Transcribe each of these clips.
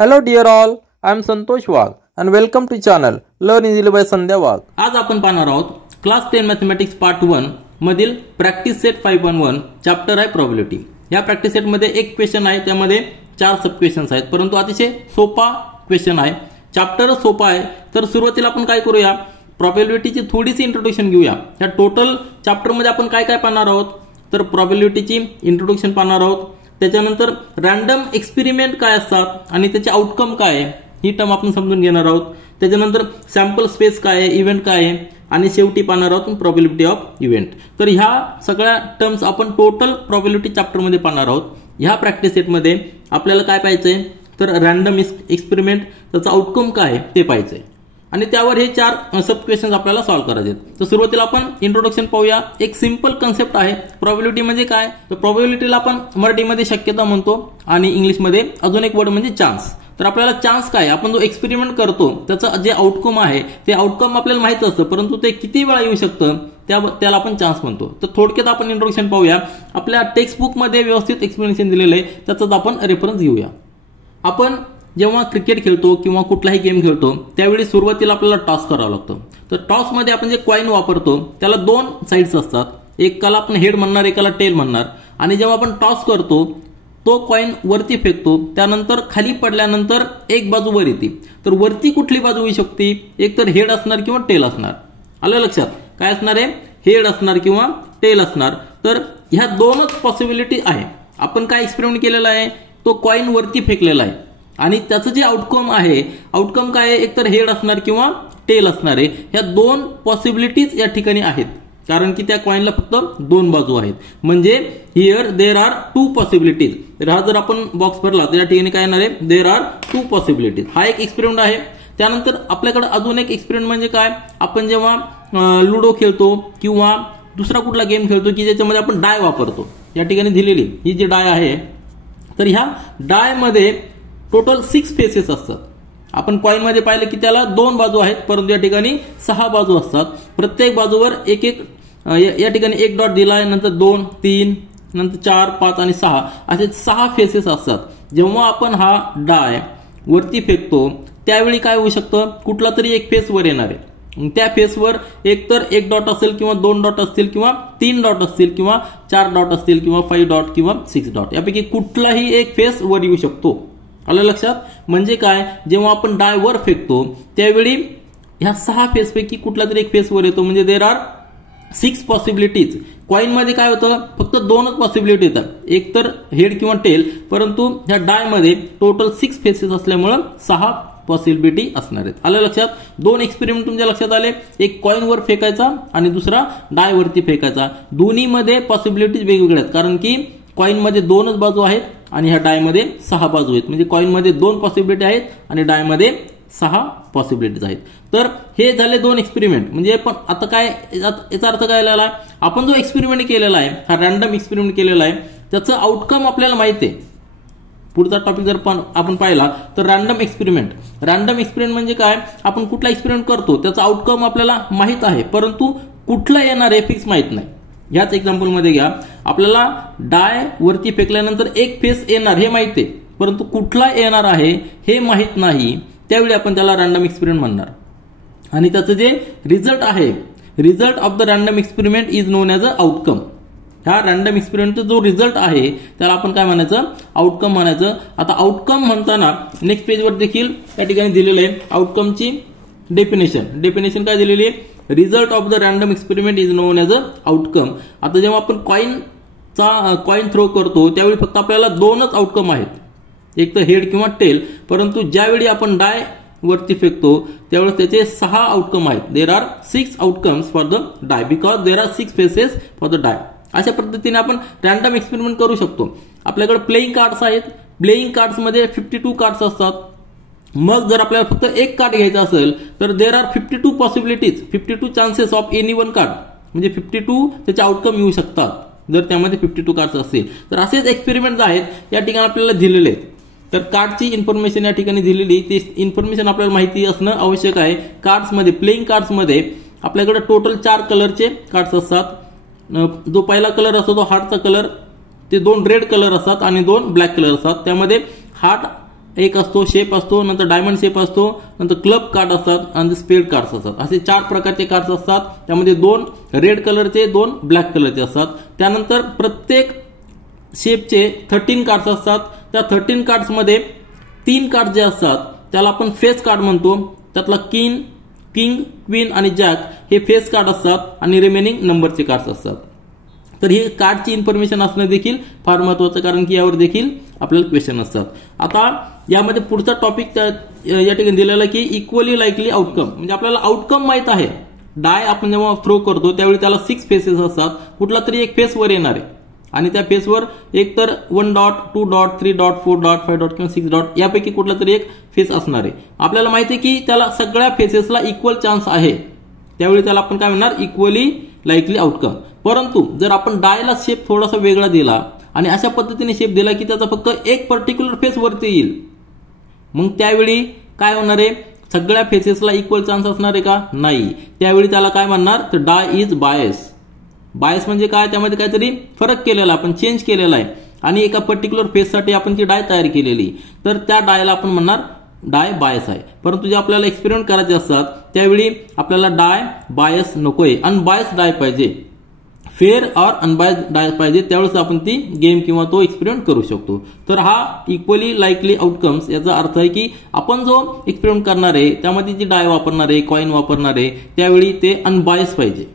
Hello dear all, I am Santosh Wagh and welcome to channel Learn Easily by Sandhya Wagh. आज आपण पाहणार आहोत class 10 mathematics part 1 मधील practice set 511 chapter आहे probability. या practice set मध्ये एक क्वेश्चन आहे, त्यामध्ये 4 सब क्वेश्चन्स आहेत, परंतु अतिशय सोपा क्वेश्चन आहे. चॅप्टर सोपा आहे. तर सुरुवातीला आपण काय करूया, प्रोबॅबिलिटीची थोडीशी इंट्रोडक्शन घेऊया. या टोटल चॅप्टर मध्ये आपण काय काय पाहणार आहोत, तर प्रोबॅबिलिटीची इंट्रोडक्शन पाहणार आहोत. त्याच्यानंतर रॅन्डम एक्सपेरिमेंट काय असतात आणि त्याचे आउटकम काय आहे ही टर्म आपण समजून घेणार आहोत. त्याच्यानंतर सॅम्पल स्पेस काय आहे, इव्हेंट काय आहे, आणि शेवटी पाहणार आहोत प्रोबॅबिलिटी ऑफ इव्हेंट. तर ह्या सगळ्या टर्म्स आपण टोटल प्रोबॅबिलिटी चॅप्टर मध्ये पाहणार आहोत. ह्या प्रॅक्टिस सेट मध्ये आपल्याला काय पाहायचंय, तर रॅन्डम एक्सपेरिमेंट त्याचा आउटकम काय आहे ते पाहायचंय आणि त्यावर हे 4 सब क्वेश्चन्स आपल्याला सॉल्व्ह करायचे आहेत. तर सुरुवातीला आपण इंट्रोडक्शन पाहूया. एक सिंपल कन्सेप्ट आहे. प्रोबॅबिलिटी म्हणजे काय, तर प्रोबॅबिलिटीला आपण मराठीमध्ये शक्यता म्हणतो आणि इंग्लिशमध्ये अजून एक वर्ड म्हणजे चान्स. तर आपल्याला चान्स काय, आपण जो एक्सपेरिमेंट करतो त्याचं जे आउटकम आहे ते आउटकम आपल्याला माहित असतं, परंतु ते किती वेळा येऊ शकतं त्याला आपण चान्स म्हणतो. तर थोडक्यात आपण इंट्रोडक्शन पाहूया. आपल्या टेक्स्ट बुक मध्ये व्यवस्थित एक्सप्लेनेशन दिलेलं आहे, त्याचाच आपण रेफरन्स घेऊया. आपण जेव्हा क्रिकेट खेळतो किंवा कुठलाही गेम खेळतो त्यावेळी सुरुवातीला आपल्याला टॉस करावं लागतं. तर टॉस मध्ये आपण जे कॉइन वापरतो त्याला 2 साइड्स असतात, एकाला आपण हेड म्हणणार, एकाला टेल म्हणणार. आणि जेव्हा आपण टॉस करतो तो कॉइन वरती फेकतो, त्यानंतर खाली पडल्यानंतर एक बाजू वर येते. तर वरती कुठली बाजू येऊ शकते, एक तर हेड असणार किंवा टेल असणार. आलं लक्षात, काय असणार आहे, हेड असणार किंवा टेल असणार. तर ह्या 2च पॉसिबिलिटी आहे. आपण काय एक्सपेरिमेंट केलेला आहे, तो कॉइन वरती फेकलेला आहे आणि त्याचं जे आउटकम आहे, आउटकम काय आहे, एकतर हेड असणार किंवा टेल असणार आहे. ह्या 2 पॉसिबिलिटीज या ठिकाणी आहेत, कारण की त्या कॉइनला फक्त 2 बाजू आहेत. म्हणजे हिअर देर आर 2 पॉसिबिलिटीज. तर हा जर आपण बॉक्स भरला तर या ठिकाणी काय येणार आहे, देर आर 2 पॉसिबिलिटीज. हा एक एक्सपेरिमेंट आहे. त्यानंतर आपल्याकडे अजून एक एक्सपेरिमेंट म्हणजे काय, आपण जेव्हा लुडो खेळतो किंवा दुसरा कुठला गेम खेळतो की ज्याच्यामध्ये आपण डाय वापरतो. या ठिकाणी दिलेली ही जी डाय आहे, तर ह्या डाय मध्ये टोटल 6 फेसेस असतात. आपण कॉइन मध्ये पाहिलं की त्याला 2 बाजू आहेत, परंतु या ठिकाणी 6 बाजू असतात. प्रत्येक बाजूवर एक या ठिकाणी 1 डॉट दिला आहे, नंतर 2, 3, नंतर 4, 5 आणि 6 असे 6 फेसेस असतात. जेव्हा आपण हा डाय वरती फेकतो त्यावेळी काय होऊ शकतं, कुठला तरी एक फेस वर येणार आहे. त्या फेसवर एक तर 1 डॉट असेल किंवा 2 डॉट असतील किंवा 3 डॉट असतील किंवा 4 डॉट असतील किंवा 5 डॉट किंवा 6 डॉट, यापैकी कुठलाही एक फेस वर येऊ शकतो. आलं लक्षात. म्हणजे काय, जेव्हा आपण डाय वर फेकतो त्यावेळी ह्या 6 फेस पैकी कुठला तरी एक फेस वर येतो. म्हणजे देर आर 6 पॉसिबिलिटीज. कॉइन मध्ये काय होतं, फक्त 2च पॉसिबिलिटी येतात, एक तर हेड किंवा टेल, परंतु ह्या डाय मध्ये टोटल 6 फेसेस असल्यामुळे 6 पॉसिबिलिटी असणार आहेत. आलं लक्षात. 2 एक्सपेरिमेंट तुमच्या लक्षात आले, एक कॉइन वर फेकायचा आणि दुसरा डाय वरती फेकायचा. दोन्ही मध्ये पॉसिबिलिटीज वेगवेगळ्या आहेत, कारण की कॉइन मध्ये 2च बाजू आहेत आणि ह्या डाय मध्ये 6 बाजू आहेत. म्हणजे कॉइन मध्ये 2 पॉसिबिलिटी आहेत आणि डाय मध्ये 6 पॉसिबिलिटीज आहेत. तर हे झाले 2 एक्सपेरिमेंट. म्हणजे पण आता काय, याचा अर्थ काय झाला, आपण जो एक्सपेरिमेंट केलेला आहे, हा रॅन्डम एक्सपेरिमेंट केलेला आहे, त्याचं आउटकम आपल्याला माहिती आहे. पुढचा टॉपिक जर आपण पाहिला तर रॅन्डम एक्सपेरिमेंट. रॅन्डम एक्सपेरिमेंट म्हणजे काय, आपण कुठला एक्सपेरिमेंट करतो त्याचा आउटकम आपल्याला माहित आहे, परंतु कुठला येणार आहे फिक्स माहित नाही. ह्याच एक्झाम्पल मध्ये घ्या, आपल्याला डाय वरती फेकल्यानंतर एक फेस येणार हे माहिती आहे, परंतु कुठला येणार आहे हे माहित नाही. त्यावेळी आपण त्याला रॅन्डम एक्सपेरिमेंट म्हणणार. आणि त्याचं जे रिझल्ट आहे, result of the random experiment is non as a outcome. ह्या रॅन्डम एक्सपेरिमेंटचा जो रिझल्ट आहे त्याला आपण काय म्हणायचं, आउटकम म्हणायचं. आता आउटकम म्हणताना नेक्स्ट पेजवर देखील त्या ठिकाणी दिलेलं आहे आउटकमची डेफिनेशन. डेफिनेशन काय दिलेली आहे, result of the random experiment is non as a outcome. आता जेव्हा आपण कॉइन थ्रो करतो त्यावेळी फक्त आपल्याला 2च आउटकम आहेत, एक तर हेड किंवा टेल, परंतु ज्यावेळी आपण डाय वरती फेकतो त्यावेळेस त्याचे 6 आउटकम आहेत. There are 6 outcomes for the die because there are 6 faces for the die. अशा पद्धतीने आपण रॅन्डम एक्सपेरिमेंट करू शकतो. आपल्याकडे प्लेइंग कार्ड्स आहेत. प्लेइंग कार्ड्स मध्ये 52 कार्ड्स असतात. मग जर आपल्याला फक्त एक कार्ड घ्यायचा असेल तर there are 52 possibilities, 52 chances of any one card. म्हणजे 52 त्याचे आउटकम येऊ शकतात जर त्यामध्ये 52 कार्ड्स असतील. तर असेच एक्सपेरिमेंट आहेत या ठिकाणी आपल्याला दिलेले आहेत. तर कार्डची इन्फॉर्मेशन या ठिकाणी दिलेली, ती इन्फॉर्मेशन आपल्याला माहिती असणं आवश्यक आहे. कार्ड्समध्ये, प्लेइंग कार्ड्समध्ये आपल्याकडे टोटल 4 कलरचे कार्ड्स असतात. जो पहिला कलर असतो तो हार्टचा कलर, ते 2 रेड कलर असतात आणि 2 ब्लॅक कलर असतात. त्यामध्ये हार्ट एक असतो, शेप असतो, नंतर डायमंड शेप असतो, नंतर क्लब कार्ड असतात आणि स्पेड कार्ड्स असतात. असे 4 प्रकारचे कार्ड्स असतात. त्यामध्ये 2 रेड कलरचे, 2 ब्लॅक कलरचे असतात. त्यानंतर प्रत्येक शेपचे 13 कार्ड्स असतात. त्या 13 कार्ड्समध्ये 3 कार्ड जे असतात त्याला आपण फेस कार्ड म्हणतो. त्यातला किंग, क्वीन आणि जॅक हे फेस कार्ड असतात आणि रिमेनिंग नंबरचे कार्ड्स असतात. तर ही कार्डची इन्फॉर्मेशन असणं देखील फार महत्त्वाचं, कारण की यावर देखील आपल्याला क्वेश्चन असतात. आता यामध्ये पुढचा टॉपिक या ठिकाणी दिलेला की इक्वली लाईकली आउटकम. म्हणजे आपल्याला आउटकम माहित आहे. डाय आपण जेव्हा थ्रो करतो त्यावेळी त्याला 6 फेसेस असतात. कुठला तरी एक फेस वर येणार आहे आणि त्या फेसवर एक तर 1 dot, 2 dot, 3 dot, 4 dot, 5 dot किंवा 6 डॉट यापैकी कुठला तरी एक फेस असणार आहे. आपल्याला माहिती आहे की त्याला सगळ्या फेसेसला इक्वल चान्स आहे. त्यावेळी त्याला आपण काय म्हणणार, इक्वली लाईकली आउटकम. परंतु जर आपण डायला शेप थोडासा वेगळा दिला आणि अशा पद्धतीने शेप दिला की त्याचा फक्त एक पर्टिक्युलर फेस वरती येईल, मग त्यावेळी काय होणार आहे, सगळ्या फेसेसला इक्वल चान्स असणार आहे का, नाही. त्यावेळी त्याला काय म्हणणार, तर डाय इज बायस. बायस म्हणजे काय, त्यामध्ये काहीतरी फरक केलेला, आपण चेंज केलेला आहे आणि एका पर्टिक्युलर फेससाठी आपण ती डाय तयार केलेली, तर त्या डायला आपण म्हणणार डाय बायस आहे. परंतु जे आपल्याला एक्सपेरिमेंट करायचे असतात त्यावेळी आपल्याला डाय बायस नकोय, अनबायस डाय पाहिजे, फेअर और अनबायस डाय पाहिजे. त्यावेळेस आपण ती गेम किंवा तो एक्सपेरिमेंट करू शकतो. तर हा इक्वली लाईकली आउटकम्स याचा अर्थ आहे की आपण जो एक्सपेरिमेंट करणार आहे त्यामध्ये जी डाय वापरणार आहे, कॉइन वापरणार आहे, त्यावेळी ते अनबायस पाहिजे.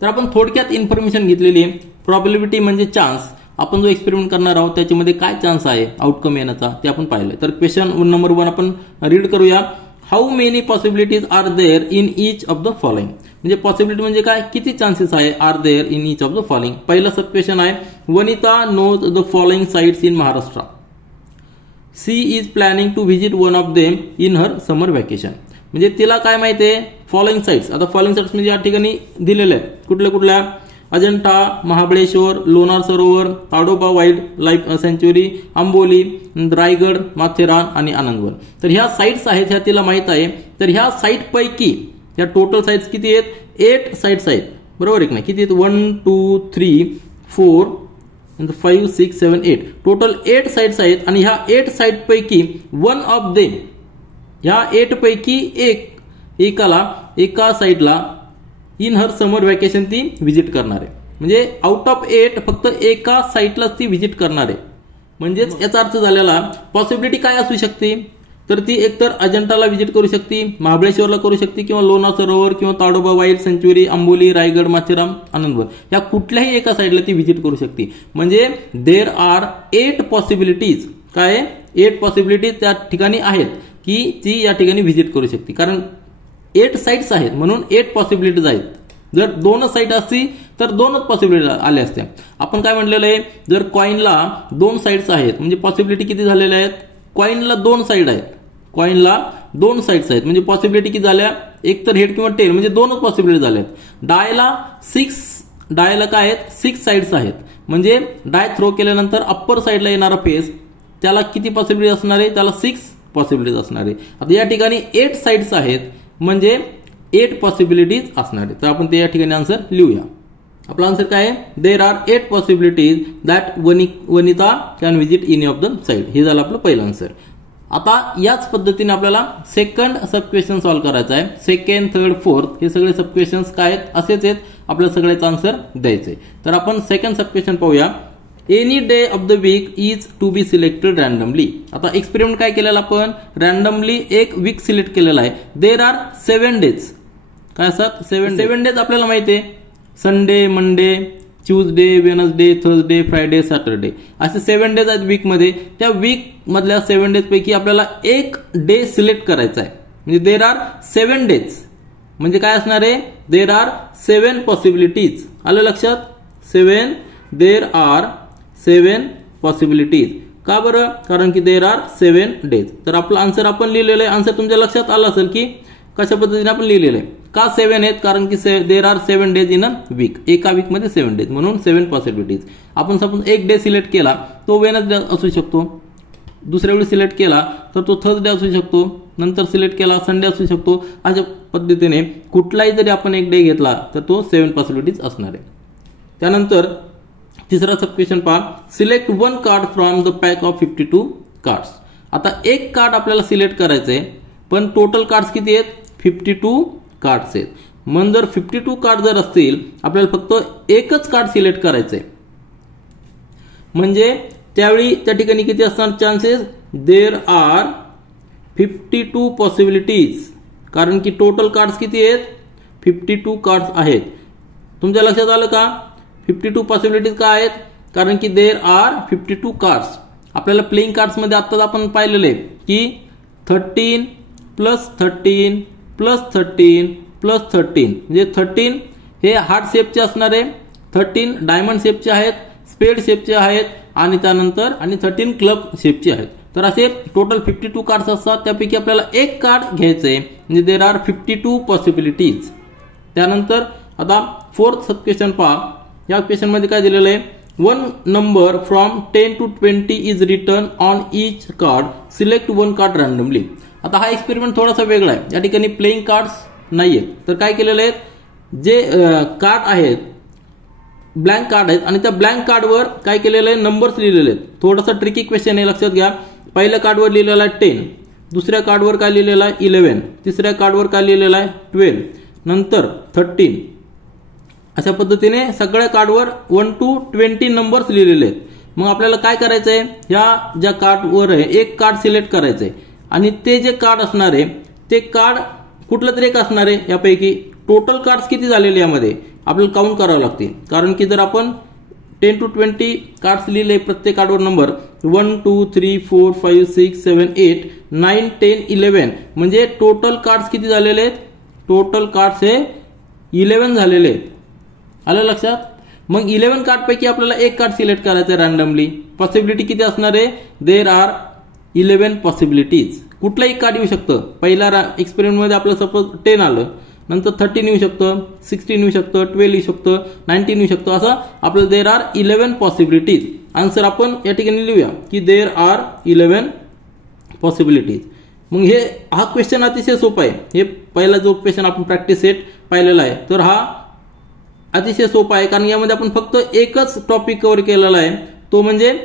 तर आपण थोडक्यात इन्फॉर्मेशन घेतलेली आहे. प्रॉबिलिटी म्हणजे चान्स, आपण जो एक्सपेरिमेंट करणार आहोत त्याच्यामध्ये काय चान्स आहे आउटकम येण्याचा ते आपण पाहिलं. तर क्वेश्चन नंबर 1 आपण रीड करूया. How many possibilities are there in each of the following. म्हणजे पॉसिबिलिटी म्हणजे काय, किती चान्सेस आहे are there in each of the following. पहिला सब क्वेश्चन आहे, Vanita knows the following sites in Maharashtra. She is planning to visit one of them in her summer vacation. म्हणजे तिला काय माहिती आहे, फॉलोइंग साइट्स. आता फॉलोइंग साइट्स म्हणजे या ठिकाणी दिलेले आहेत, कुठल्या कुठल्या, अजंठा, महाबळेश्वर, लोणार सरोवर, ताडोबा वाईल्ड लाईफ सँच्युरी, आंबोली, रायगड, माथेरान आणि आनंदवन. तर ह्या साइट्स आहेत, ह्या तिला माहित आहे. तर ह्या साइट पैकी या टोटल साइट्स किती आहेत, 8 साइट्स आहेत, बरोबर आहे की नाही. किती आहेत, 1 2 3 4 5 6 7 8, टोटल 8 साइट्स आहेत. आणि ह्या 8 साइट पैकी वन ऑफ देम, ह्या 8 पैकी एका साइटला इन हर समर व्हॅकेशन ती व्हिजिट करणार आहे. म्हणजे आउट ऑफ 8 फक्त एका साइटलाच ती व्हिजिट करणार आहे. म्हणजेच याचा अर्थ झालेला, पॉसिबिलिटी काय असू शकते, तर ती एकतर अजंठाला व्हिजिट करू शकते, महाबळेश्वरला करू शकते, किंवा लोणार सरोवर किंवा ताडोबा वाईल्ड सँच्युरी, आंबोली, रायगड, माथेरान, आनंदवन या कुठल्याही एका साइडला ती व्हिजिट करू शकते. म्हणजे देर आर 8 पॉसिबिलिटीज. काय, 8 पॉसिबिलिटीज त्या ठिकाणी आहेत की ती या ठिकाणी व्हिजिट करू शकते. कारण 8 साइट्स आहेत म्हणून 8 पॉसिबिलिटीज आहेत. जर 2 साइट असती तर 2च पॉसिबिलिटी आल्या असत्या. आपण काय म्हटलेलं आहे, जर कॉइनला 2 साइड्स आहेत म्हणजे पॉसिबिलिटी किती झालेल्या आहेत, कॉइनला 2 साइड आहेत, कॉइनला 2 साइड्स आहेत म्हणजे पॉसिबिलिटी किती झाल्या, एक तर हेड किंवा टेल, म्हणजे 2च पॉसिबिलिटी झाल्यात. डायला काय आहेत, 6 साइड्स आहेत. म्हणजे डाय थ्रो केल्यानंतर अप्पर साइडला येणारा फेस त्याला किती पॉसिबिलिटी असणार आहे, त्याला 6 पॉसिबिलिटीज असणार आहे. आता या ठिकाणी 8 साइड्स आहेत म्हणजे 8 पॉसिबिलिटीज असणार आहे. तर आपण ते या ठिकाणी आन्सर लिहूया. आपला आन्सर काय आहे, there R 8 possibilities that Vanita can visit in of the site. हे झालं आपलं पहिलं आन्सर. आता याच पद्धतीने आपल्याला सेकंड सब क्वेश्चन सॉल्व्ह करायचा आहे. सेकंड, थर्ड, फोर्थ हे सगळे सब क्वेश्चन्स काय आहेत, असेच आहेत, आपल्याला सगळ्याचं आन्सर द्यायचंय. तर आपण सेकंड सब क्वेश्चन पाहूया. Any day of the week is to be selected randomly. आता एक्सपेरिमेंट काय केलेला, आपण रॅन्डमली एक वीक सिलेक्ट केलेला आहे. There are 7 days. काय असतात, 7 डेज आपल्याला माहिती आहे, Sunday, Monday, Tuesday, Wednesday, Thursday, Friday, Saturday असे 7 डेज आहेत वीकमध्ये. त्या वीक मधल्या 7 डेज पैकी आपल्याला एक डे सिलेक्ट करायचा आहे. म्हणजे देर आर 7 डेज म्हणजे काय असणार आहे, देर आर 7 पॉसिबिलिटीज. आलं लक्षात, देर आर 7 पॉसिबिलिटीज. का बरं, कारण की देर आर 7 डेज. तर आपलं आन्सर आपण लिहिलेलं आहे. आन्सर तुमच्या लक्षात आलं असेल की कशा पद्धतीने आपण लिहिलेलं आहे. का 7 आहेत, कारण की देर are 7 days in a week. एका वीक मध्ये 7 डेज म्हणून 7 पॉसिबिलिटीज. आपण सपोज एक डे सिलेक्ट केला तो वेनसडे असू शकतो, दुसऱ्या वेळी सिलेक्ट केला तर तो थर्सडे असू शकतो, नंतर सिलेक्ट केला संडे असू शकतो. अशा पद्धतीने कुठलाही जरी आपण एक डे घेतला तर तो 7 पॉसिबिलिटीज असणार आहे. त्यानंतर तिसरा सब क्वेश्चन पहा. Select 1 card from the pack of 52 cards. आता एक कार्ड आपल्याला सिलेक्ट करायचं आहे, पण टोटल कार्ड्स किती आहेत? 52 कार्ड्स आहेत. मग जर 52 कार्ड जर असतील, आपल्याला फक्त एकच कार्ड सिलेक्ट करायचं आहे. म्हणजे त्यावेळी त्या ठिकाणी किती असणार चान्सेस? There are 52 possibilities. कारण की टोटल कार्ड्स किती आहेत? 52 कार्ड्स आहेत. तुमच्या लक्षात आलं का? 52 पॉसिबिलिटीज का आहेत? कारण की देर आर 52 कार्ड्स. आपल्याला प्लेइंग कार्ड्समध्ये आत्ताच आपण पाहिलेले की 13 + 13 + 13 + 13 म्हणजे 13 हे हार्ट शेपचे असणार आहे, 13 डायमंड शेपचे आहेत, स्पेड शेपचे आहेत आणि त्यानंतर 13 क्लब शेपचे आहेत. तर असे टोटल 52 कार्ड्स असतात. त्यापैकी आपल्याला एक कार्ड घ्यायचं आहे. म्हणजे देर आर 52 पॉसिबिलिटीज. त्यानंतर आता फोर्थ सब क्वेश्चन पहा. या क्वेश्चन मध्ये काय दिलेलं आहे? 1 number from 10 to 20 is return on each card. Select 1 card randomly. आता हा एक्सपेरिमेंट थोडासा वेगळा आहे. या ठिकाणी प्लेइंग कार्ड्स नाहीये. तर काय केलेलं आहे? जे कार्ड आहेत ब्लँक कार्ड आहेत आणि त्या ब्लँक कार्डवर काय केलेलं आहे? नंबर्स लिहिलेले आहेत. थोडासा ट्रिकी क्वेश्चन आहे, लक्षात घ्या. पहिल्या कार्डवर लिहिलेला आहे 10, दुसऱ्या कार्डवर काय लिहिलेला आहे? 11, तिसऱ्या कार्डवर काय लिहिलेला आहे? 12, नंतर 13. अशा पद्धतीने सगळ्या कार्डवर 1 to 20 नंबर्स लिहिलेले आहेत. मग आपल्याला काय करायचं आहे? ह्या ज्या कार्डवर आहे एक कार्ड सिलेक्ट करायचं आहे आणि ते जे कार्ड असणार आहे ते कार्ड कुठलं तरी एक असणार आहे. यापैकी टोटल कार्ड्स किती झालेले यामध्ये आपल्याला काउंट करावं लागते. कारण की जर आपण 10 to 20 कार्ड्स लिहिले प्रत्येक कार्डवर नंबर 1 2 3 4 5 6 7 8 9 10 11 म्हणजे टोटल कार्ड्स किती झालेले आहेत? टोटल कार्ड्स हे 11 झालेले आहेत. आलं लक्षात? मग 11 कार्ड पैकी आपल्याला एक कार्ड सिलेक्ट करायचं आहे रॅन्डमली. पॉसिबिलिटी किती असणार आहे? There R 11 possibilities. कुठलाही कार्ड येऊ शकतं. पहिल्या एक्सपेरिमेंट मध्ये आपलं सपोज 10 आलं, नंतर 13 येऊ शकतं, 16 येऊ शकतं, 12 येऊ शकतं, 19 येऊ शकतं. असं आपल्याला देर आर 11 पॉसिबिलिटीज. आन्सर आपण या ठिकाणी लिहूया की देर आर 11 पॉसिबिलिटीज. मग हा क्वेश्चन अतिशय सोपा आहे. हे पहिला जो क्वेश्चन आपण प्रॅक्टिस सेट पाहिलेला आहे तर हा अतिशय सोपा आहे. कारण यामध्ये आपण फक्त एकच टॉपिक कव्हर केलेला आहे, तो म्हणजे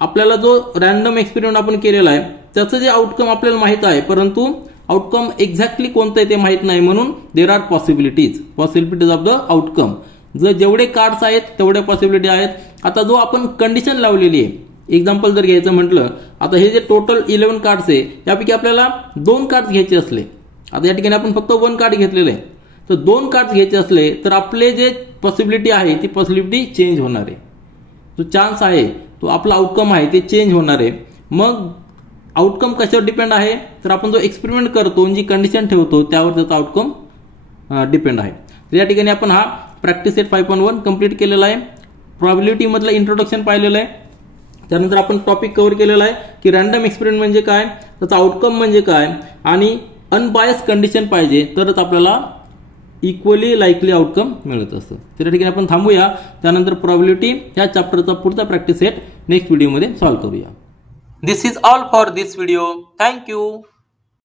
आपल्याला जो रॅन्डम एक्सपेरिमेंट आपण केलेला आहे त्याचं जे आउटकम आपल्याला माहित आहे, परंतु आउटकम एक्झॅक्टली कोणतं आहे ते माहित नाही. म्हणून there are possibilities of the outcome. जेवढे कार्ड्स आहेत तेवढ्या पॉसिबिलिटी आहेत. आता जो आपण कंडिशन लावलेली आहे, एक्झाम्पल जर घ्यायचं म्हटलं, आता हे जे टोटल 11 कार्ड्स आहे यापैकी आपल्याला 2 कार्ड्स घ्यायचे असले, आता या ठिकाणी आपण फक्त 1 कार्ड घेतलेलं आहे, तर 2 कार्ड्स घ्यायचे असले तर आपले जे पॉसिबिलिटी आहे ती पॉसिबिलिटी चेंज होणार आहे. जो चान्स आहे तो आपला आउटकम आहे ते चेंज होणार आहे. मग आउटकम कशावर डिपेंड आहे? तर आपण जो एक्सपेरिमेंट करतो, जी कंडिशन ठेवतो त्यावर त्याचा आउटकम डिपेंड आहे. तर या ठिकाणी आपण हा प्रॅक्टिस सेट 5.1 कंप्लीट केलेला आहे. प्रोबॅबिलिटी मधलं इंट्रोडक्शन पाहिलेलं आहे. त्यानंतर आपण टॉपिक कव्हर केलेला आहे की रॅन्डम एक्सपेरिमेंट म्हणजे काय, त्याचा आउटकम म्हणजे काय आणि अनबायस कंडिशन पाहिजे तरच आपल्याला इक्वली लाईकली आउटकम मिळत असतं. तर या ठिकाणी आपण थांबूया. त्यानंतर प्रोबॅबिलिटी या चॅप्टरचा पुढचा प्रॅक्टिस सेट नेक्स्ट व्हिडिओमध्ये सॉल्व्ह करूया. This is all for this video. Thank you.